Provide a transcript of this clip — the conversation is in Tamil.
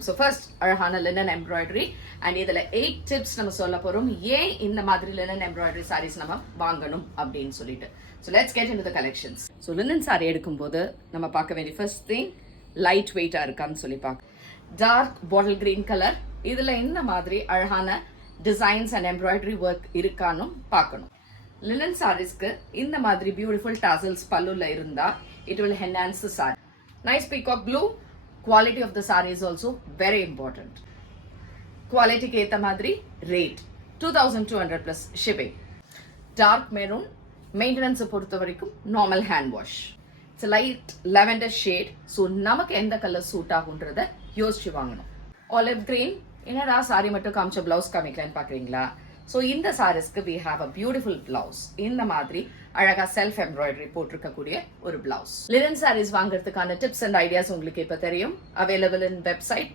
போறோம். ஸோ ஃபர்ஸ்ட் அழகான லினன் எம்ப்ராய்டரி அண்ட் இதுல 8 டிப்ஸ் நம்ம சொல்ல போறோம் ஏன் இந்த மாதிரி லினன் எம்ப்ராய்டரி சாரீஸ் நம்ம வாங்கணும் அப்படின்னு சொல்லிட்டு. So let's get into the collections. So linen sorry எடுக்கும்போது நம்ம பார்க்க வேண்டிய ஃபர்ஸ்ட் திங் லைட் வெயிட்டா இருக்கான்னு சொல்லி பார்க்க. டார்க் பாட்டில் கிரீன் கலர், இதுல இந்த மாதிரி அழகான டிசைன்ஸ் அண்ட் எம்ப்ராய்டரி ஒர்க் இருக்கான்னு பார்க்கணும். லினன் சாரீஸ்க்கு இந்த மாதிரி பியூட்டிஃபுல் டாசல்ஸ் பல்லுல இருந்தா it will enhance the sorry. Nice peacock blue. Quality of the saree is also very important. Quality ke eta madri rate 2200 plus shipping. Dark maroon, maintenance பொறுத்த வரைக்கும் normal hand wash. It's a light lavender shade, so நமக்கு எந்த கலர் சூட் ஆகுன்றத யோசிச்சு வாங்கணும். Olive green, என்னடா சாரி மட்டும் காமிச்ச பிளவுஸ் காமிக்கலான்னு பாக்குறீங்களா? ஸோ இந்த சாரீஸ்க்கு we have a beautiful blouse. இந்த மாதிரி அழகா செல்ஃப் எம்ப்ராய்டரி போட்டிருக்கக்கூடிய ஒரு பிளவுஸ். லினன் சாரீஸ் வாங்குறதுக்கான டிப்ஸ் அண்ட் ஐடியாஸ் உங்களுக்கு இப்ப தெரியும். Available in website.